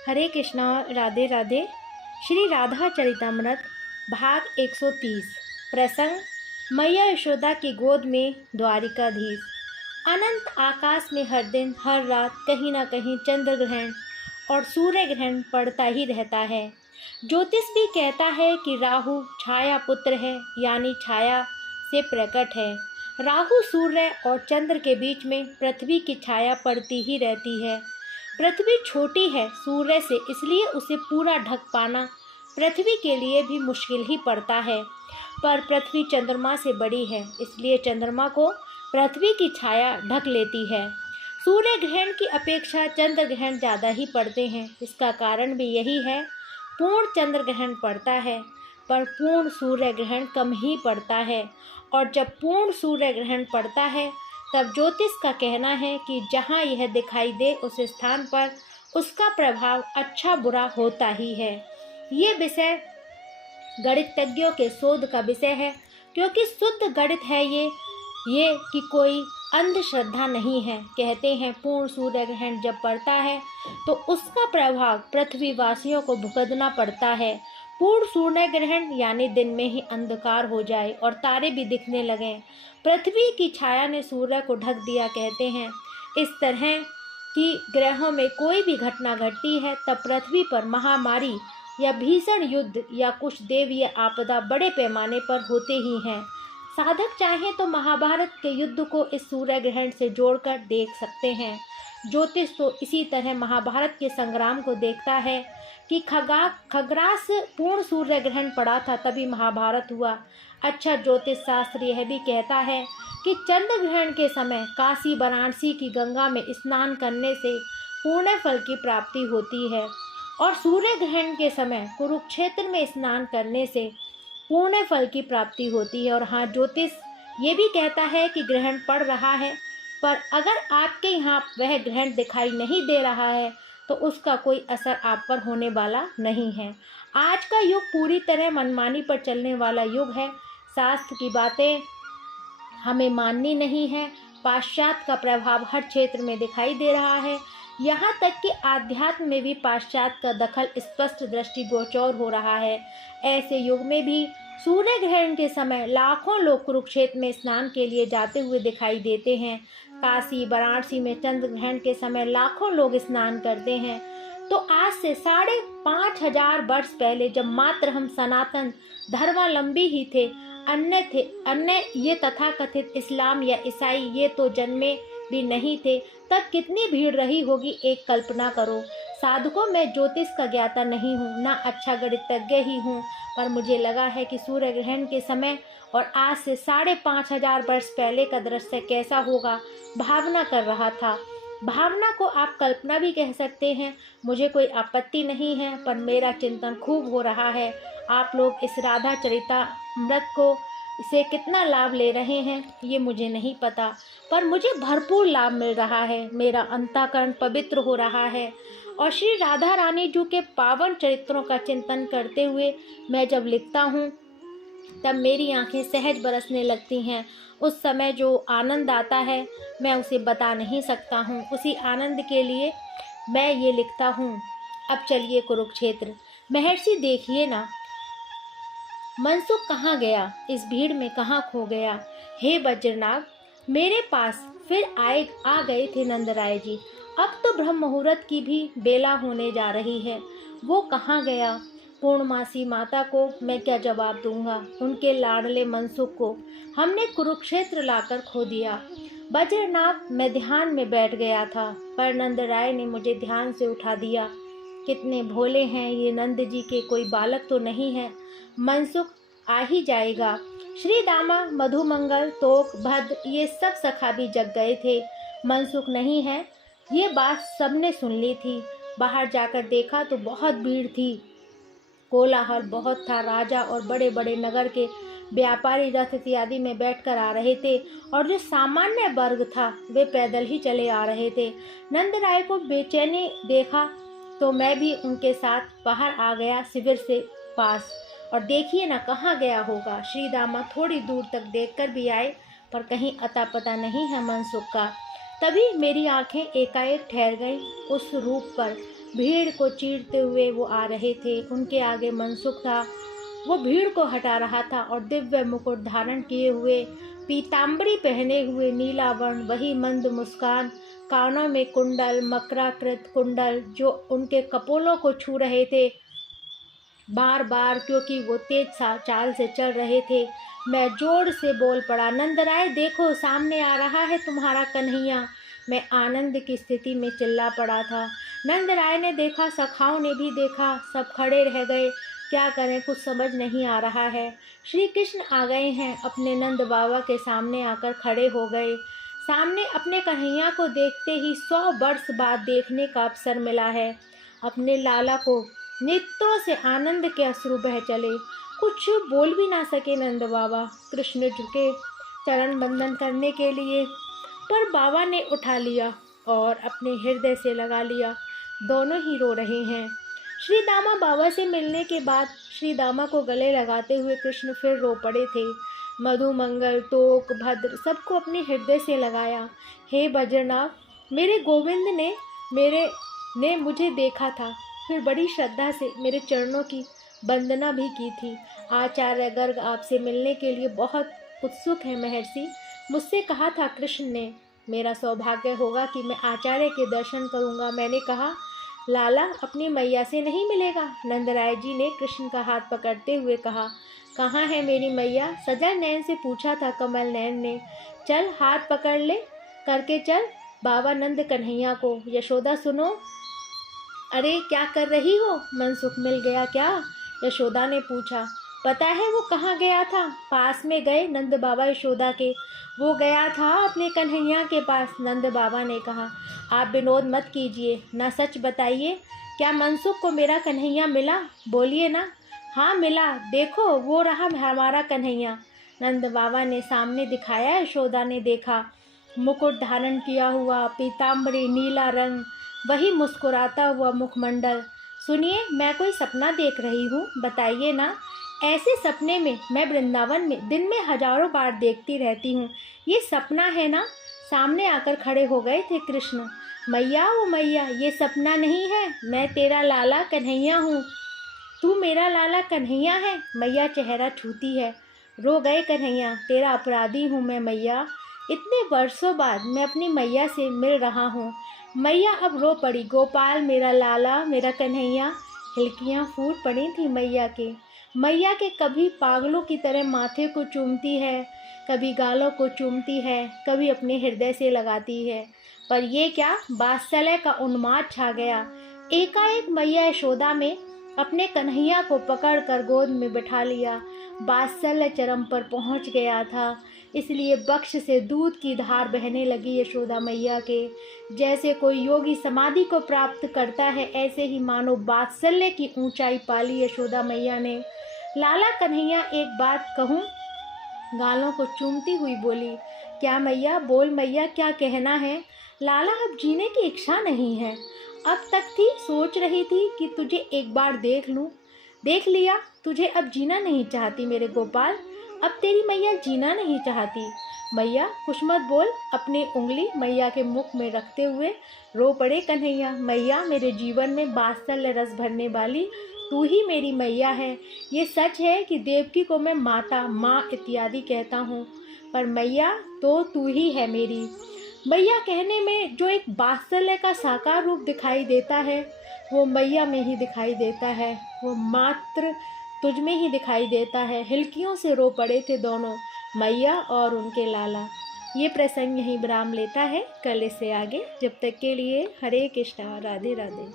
हरे कृष्णा। राधे राधे। श्री राधा चरितमृत भाग 130। प्रसंग मैया यशोदा की गोद में द्वारिकाधीश। अनंत आकाश में हर दिन हर रात कहीं न कहीं चंद्र ग्रहण और सूर्य ग्रहण पड़ता ही रहता है। ज्योतिष भी कहता है कि राहु छाया पुत्र है, यानी छाया से प्रकट है। राहु सूर्य और चंद्र के बीच में पृथ्वी की छाया पड़ती ही रहती है। पृथ्वी छोटी है सूर्य से, इसलिए उसे पूरा ढक पाना पृथ्वी के लिए भी मुश्किल ही पड़ता है। पर पृथ्वी चंद्रमा से बड़ी है, इसलिए चंद्रमा को पृथ्वी की छाया ढक लेती है। सूर्य ग्रहण की अपेक्षा चंद्र ग्रहण ज़्यादा ही पड़ते हैं। इसका कारण भी यही है, पूर्ण चंद्र ग्रहण पड़ता है पर पूर्ण सूर्य ग्रहण कम ही पड़ता है। और जब पूर्ण सूर्य ग्रहण पड़ता है तब ज्योतिष का कहना है कि जहाँ यह दिखाई दे उस स्थान पर उसका प्रभाव अच्छा बुरा होता ही है। ये विषय गणितज्ञों के शोध का विषय है, क्योंकि शुद्ध गणित है ये कि कोई अंधश्रद्धा नहीं है। कहते हैं पूर्ण सूर्य ग्रहण जब पड़ता है तो उसका प्रभाव पृथ्वीवासियों को भुगतना पड़ता है। पूर्ण सूर्य ग्रहण यानी दिन में ही अंधकार हो जाए और तारे भी दिखने लगें। पृथ्वी की छाया ने सूर्य को ढक दिया। कहते हैं इस तरह की ग्रहों में कोई भी घटना घटती है तब पृथ्वी पर महामारी या भीषण युद्ध या कुछ देवीय आपदा बड़े पैमाने पर होते ही हैं। साधक चाहें तो महाभारत के युद्ध को इस सूर्य ग्रहण से जोड़कर देख सकते हैं। ज्योतिष तो इसी तरह महाभारत के संग्राम को देखता है कि खग्रास पूर्ण सूर्य ग्रहण पड़ा था तभी महाभारत हुआ। अच्छा, ज्योतिष शास्त्र यह भी कहता है कि चंद्र ग्रहण के समय काशी वाराणसी की गंगा में स्नान करने से पुण्य फल की प्राप्ति होती है और सूर्य ग्रहण के समय कुरुक्षेत्र में स्नान करने से पुण्य फल की प्राप्ति होती है। और हाँ, ज्योतिष ये भी कहता है कि ग्रहण पड़ रहा है, पर अगर आपके यहाँ वह ग्रहण दिखाई नहीं दे रहा है तो उसका कोई असर आप पर होने वाला नहीं है। आज का युग पूरी तरह मनमानी पर चलने वाला युग है। शास्त्र की बातें हमें माननी नहीं है। पाश्चात्य का प्रभाव हर क्षेत्र में दिखाई दे रहा है। यहाँ तक कि आध्यात्म में भी पाश्चात्य का दखल स्पष्ट दृष्टिगोचर हो रहा है। ऐसे युग में भी सूर्य ग्रहण के समय लाखों लोग कुरुक्षेत्र में स्नान के लिए जाते हुए दिखाई देते हैं। काशी वाराणसी में चंद्र ग्रहण के समय लाखों लोग स्नान करते हैं। तो आज से 5,500 वर्ष पहले, जब मात्र हम सनातन धर्मावलंबी ही थे, अन्य ये तथाकथित इस्लाम या ईसाई ये तो जन्मे भी नहीं थे, तब कितनी भीड़ रही होगी एक कल्पना करो। साधकों में ज्योतिष का ज्ञाता नहीं हूँ, ना अच्छा गणितज्ञ ही हूँ, पर मुझे लगा है कि सूर्य ग्रहण के समय और आज से 5,500 वर्ष पहले का दृश्य कैसा होगा, भावना कर रहा था। भावना को आप कल्पना भी कह सकते हैं, मुझे कोई आपत्ति नहीं है, पर मेरा चिंतन खूब हो रहा है। आप लोग इस राधा चरितमृत को से कितना लाभ ले रहे हैं ये मुझे नहीं पता, पर मुझे भरपूर लाभ मिल रहा है। मेरा अंतःकरण पवित्र हो रहा है और श्री राधा रानी जी के पावन चरित्रों का चिंतन करते हुए मैं जब लिखता हूँ तब मेरी आंखें सहज बरसने लगती हैं। उस समय जो आनंद आता है मैं उसे बता नहीं सकता हूँ। उसी आनंद के लिए मैं ये लिखता हूँ। अब चलिए कुरुक्षेत्र। महर्षि देखिए ना, मनसुख कहाँ गया, इस भीड़ में कहाँ खो गया। हे वज्रनाग, मेरे पास फिर आ गए थे नंदराय जी। अब तो ब्रह्म मुहूर्त की भी बेला होने जा रही है, वो कहाँ गया। पूर्णमासी माता को मैं क्या जवाब दूंगा। उनके लाडले मनसुख को हमने कुरुक्षेत्र लाकर खो दिया। वज्रनाग, मैं ध्यान में बैठ गया था पर नंदराय ने मुझे ध्यान से उठा दिया। कितने भोले हैं ये नंद जी के, कोई बालक तो नहीं है। मनसुख आ ही जाएगा। श्री दामा, मधुमंगल, तोक, भद्र ये सब सखा भी जग गए थे। मनसुख नहीं है, ये बात सबने सुन ली थी। बाहर जाकर देखा तो बहुत भीड़ थी, कोलाहल बहुत था। राजा और बड़े बड़े नगर के व्यापारी रथ इत्यादि में बैठकर आ रहे थे और जो सामान्य वर्ग था वे पैदल ही चले आ रहे थे। नंदराय को बेचैनी देखा तो मैं भी उनके साथ बाहर आ गया शिविर से पास। और देखिए ना कहाँ गया होगा। श्री दामा थोड़ी दूर तक देखकर भी आए पर कहीं अता पता नहीं है मनसुख का। तभी मेरी आंखें एकाएक ठहर गईं उस रूप पर भीड़ को चीरते हुए वो आ रहे थे। उनके आगे मनसुख था, वो भीड़ को हटा रहा था और दिव्य मुकुट धारण किए हुए, पीताम्बरी पहने हुए, नीला वर्ण, वही मंद मुस्कान, कानों में कुंडल, मकराकृत कुंडल जो उनके कपोलों को छू रहे थे बार बार, क्योंकि वो तेज चाल से चल रहे थे। मैं जोर से बोल पड़ा, नंदराय देखो, सामने आ रहा है तुम्हारा कन्हैया। मैं आनंद की स्थिति में चिल्ला पड़ा था। नंदराय ने देखा, सखाओं ने भी देखा, सब खड़े रह गए। क्या करें, कुछ समझ नहीं आ रहा है। श्री कृष्ण आ गए हैं, अपने नंद बाबा के सामने आकर खड़े हो गए। सामने अपने कन्हैया को देखते ही 100 वर्ष बाद देखने का अवसर मिला है। अपने लाला को नेत्रों से आनंद के अश्रु बह चले। कुछ बोल भी ना सके नंद बाबा। कृष्ण झुके चरण बंदन करने के लिए, पर बाबा ने उठा लिया और अपने हृदय से लगा लिया। दोनों ही रो रहे हैं। श्री दामा बाबा से मिलने के बाद श्री दामा को गले लगाते हुए कृष्ण फिर रो पड़े थे। मधु, मंगल, तोक, भद्र सबको अपने हृदय से लगाया। हे बज्रनाथ, मेरे गोविंद ने मुझे देखा था, फिर बड़ी श्रद्धा से मेरे चरणों की वंदना भी की थी। आचार्य गर्ग आपसे मिलने के लिए बहुत उत्सुक है महर्षि। मुझसे कहा था कृष्ण ने, मेरा सौभाग्य होगा कि मैं आचार्य के दर्शन करूंगा। मैंने कहा, लाला अपनी मैया से नहीं मिलेगा? नंदराय जी ने कृष्ण का हाथ पकड़ते हुए कहा, कहाँ है मेरी मैया? सजल नयन से पूछा था कमल नयन ने। चल हाथ पकड़ ले करके चल बाबा नंद कन्हैया को। यशोदा सुनो। अरे क्या कर रही हो? मनसुख मिल गया क्या? यशोदा ने पूछा। पता है वो कहाँ गया था? पास में गए नंद बाबा यशोदा के। वो गया था अपने कन्हैया के पास। नंद बाबा ने कहा, आप विनोद मत कीजिए, ना सच बताइए, क्या मनसुख को मेरा कन्हैया मिला? बोलिए ना। हाँ मिला, देखो वो रहा हमारा कन्हैया। नंद बाबा ने सामने दिखाया। यशोदा ने देखा, मुकुट धारण किया हुआ, पीताम्बरी, नीला रंग, वही मुस्कुराता हुआ मुखमंडल। सुनिए, मैं कोई सपना देख रही हूँ, बताइए ना। ऐसे सपने में मैं वृंदावन में दिन में हजारों बार देखती रहती हूँ। ये सपना है ना? सामने आकर खड़े हो गए थे कृष्ण। मैया ओ मैया, ये सपना नहीं है, मैं तेरा लाला कन्हैया हूँ। तू मेरा लाला कन्हैया है? मैया चेहरा छूती है। रो गए कन्हैया, तेरा अपराधी हूँ मैं मैया। इतने वर्षों बाद मैं अपनी मैया से मिल रहा हूँ। मैया अब रो पड़ी। गोपाल मेरा लाला, मेरा कन्हैया। हिलकियाँ फूट पड़ी थी मैया के। मैया के कभी पागलों की तरह माथे को चूमती है, कभी गालों को चूमती है, कभी अपने हृदय से लगाती है। पर ये क्या, वात्सल्य का उन्माद छा गया। एकाएक मैया यशोदा में अपने कन्हैया को पकड़कर गोद में बिठा लिया। वात्सल्य चरम पर पहुंच गया था, इसलिए बक्ष से दूध की धार बहने लगी यशोदा मैया के। जैसे कोई योगी समाधि को प्राप्त करता है, ऐसे ही मानो वात्सल्य की ऊंचाई पाली यशोदा मैया ने। लाला कन्हैया, एक बात कहूँ? गालों को चूमती हुई बोली। क्या मैया? बोल मैया, क्या कहना है? लाला, अब जीने की इच्छा नहीं है। अब तक थी, सोच रही थी कि तुझे एक बार देख लूं। देख लिया, तुझे अब जीना नहीं चाहती मेरे गोपाल। अब तेरी मैया जीना नहीं चाहती। मैया कुछ मत बोल। अपनी उंगली मैया के मुख में रखते हुए रो पड़े कन्हैया। मैया, मेरे जीवन में वात्सल्य रस भरने वाली तू ही मेरी मैया है। ये सच है कि देवकी को मैं माता, माँ इत्यादि कहता हूँ, पर मैया तो तू ही है मेरी। मैया कहने में जो एक वात्सल्य का साकार रूप दिखाई देता है, वो मैया में ही दिखाई देता है, वो मात्र तुझ में ही दिखाई देता है। हिलकियों से रो पड़े थे दोनों, मैया और उनके लाला। ये प्रसंग यहीं विराम लेता है। कल इससे आगे। जब तक के लिए हरे कृष्णा, राधे राधे।